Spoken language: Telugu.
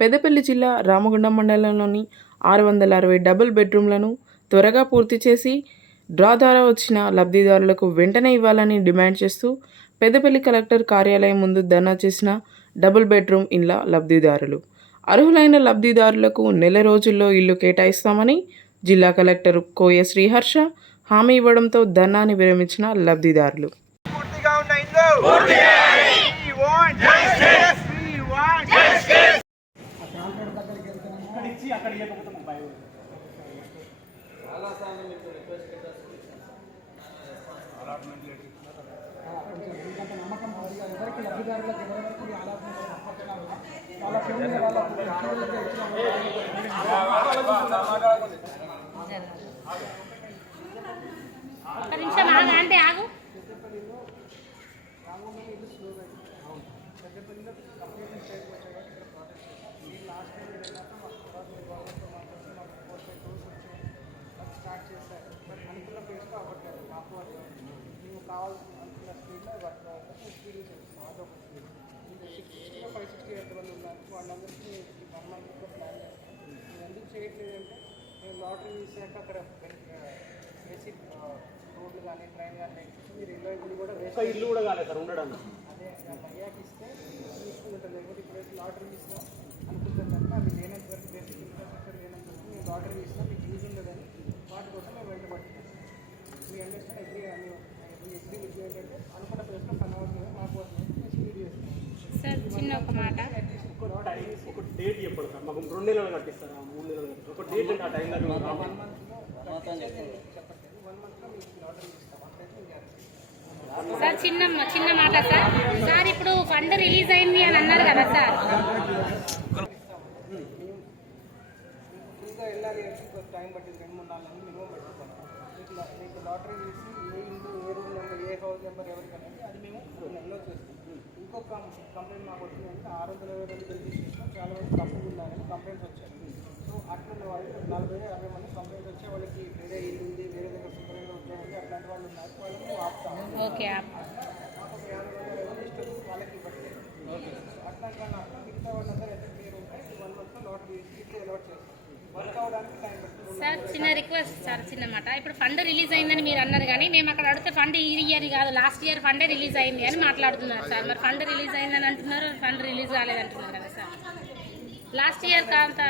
పెద్దపల్లి జిల్లా రామగుండం మండలంలోని ఆరు వందల అరవై డబుల్ బెడ్రూమ్లను త్వరగా పూర్తి చేసి డ్రా ద్వారా వచ్చిన లబ్ధిదారులకు వెంటనే ఇవ్వాలని డిమాండ్ చేస్తూ పెద్దపల్లి కలెక్టర్ కార్యాలయం ముందు ధర్నా చేసిన డబుల్ బెడ్రూమ్ ఇండ్ల లబ్ధిదారులు. అర్హులైన లబ్ధిదారులకు నెల రోజుల్లో ఇల్లు కేటాయిస్తామని జిల్లా కలెక్టర్ కోయ శ్రీహర్ష హామీ ఇవ్వడంతో ధర్నాని విరమించిన లబ్ధిదారులు. ఒక్క నిమిషం ఆగు అంటే ఆగు స్టార్ట్ చేశారు బట్ అనుకున్న ప్లేస్లో అవ్వట్లేదు మాకు అది మేము కావాల్సిన అనుకున్న స్పీడ్లో పట్టుకోవాలి స్పీడ్ చేస్తున్నాం అదొక స్పీడ్ సిక్స్టీలో ఫైవ్ సిక్స్టీ ఎంతమంది ఉన్నారు వాళ్ళందరికీ ప్లాన్ చేస్తాం ఎందుకు చేయట్లేదంటే మేము లాటరీ తీసాక అక్కడ బేసిక్ రోడ్లు కానీ ట్రైన్ కానీ మీరు ఇల్లు ఇల్లు కూడా వేస్ట్ ఇల్లు కూడా కాలేదు సార్ ఉండడానికి. అదే భయ్యాకి ఇస్తే తీసుకుంటారు లేకపోతే ఇప్పుడు లాటరీ ఇస్తాం అనుకుంటాం కనుక లేనంత వరకు బేసిక్ ఇన్ఫ్రాస్ట్రక్చర్ లేనంత వరకు మేము లాటరీ మీకు యూజ్ ఉండదని వాటి కోసం మేము వెంటబడుతున్నాం మీ అండర్స్టాండ్ అగ్రీ విత్ ఏంటంటే అనుకున్న ప్లేస్లో పని అవుతుంది మాకు సార్ చిన్న ఒక మాట. ఒక డేట్ చెప్పండి సార్. మాకు రెండు నెలలు కట్టిస్తారా? మూడు నెలలు కట్టిస్తారా? ఒక డేట్ అంటే ఆ టైం దగ్గర వన్ మంత్లో మీకు ఇస్తాం సార్ చిన్న చిన్న మాట సార్. సార్ ఇప్పుడు ఫండ్ రిలీజ్ అయింది అని అన్నారు కదా సార్. టైం పట్టింది. రెండు మూడు నాలుగు నెలలు మినిమం మీకు మీకు లాటరీ తీసి ఏ ఇల్లు ఏ రూమ్ నెంబర్ ఏ హౌస్ నెంబర్ ఎవరికి అనేది అది మేము నెలలో చేస్తాం. ఇంకొక కంప్లైంట్ మాకు వచ్చిందంటే ఆరు వందల ఇరవై రెండు బిల్ తీసుకొస్తాం చాలా మంది తప్పు ఉందని కంప్లైంట్స్ వచ్చాయి. సో అట్లున్న వాళ్ళు నలభై అరవై మంది కంప్లైంట్స్ వచ్చే వాళ్ళకి వేరే ఇల్లు ఉంది వేరే దగ్గర సూపర్గా ఉద్యోగం ఉంది అట్లాంటి వాళ్ళు ఉన్నారు. వాళ్ళని మేము ఆపుతాము ఓకే ఆప్. మాకు ఒక యాభై వందల ఇరవై ఇష్టం వాళ్ళకి ఇవ్వట్లేదు. అట్లా కన్నా మిగతా వాళ్ళందరూ ఎంత క్లియర్ ఉంటాయి వన్ మంత్లో లాటరీ ఇట్లా అలవాట్ చేస్తాం సార్ చిన్న రిక్వెస్ట్ సార్ చిన్నమాట ఇప్పుడు ఫండ్ రిలీజ్ అయిందని మీరు అన్నారు కానీ మేము అక్కడ అడిగితే ఫండ్ ఈ ఇయర్ కాదు లాస్ట్ ఇయర్ ఫండే రిలీజ్ అయింది అని మాట్లాడుతున్నారు సార్. మరి ఫండ్ రిలీజ్ అయిందని అంటున్నారు ఫండ్ రిలీజ్ కాలేదంటున్నారు కదా సార్. లాస్ట్ ఇయర్ కాంత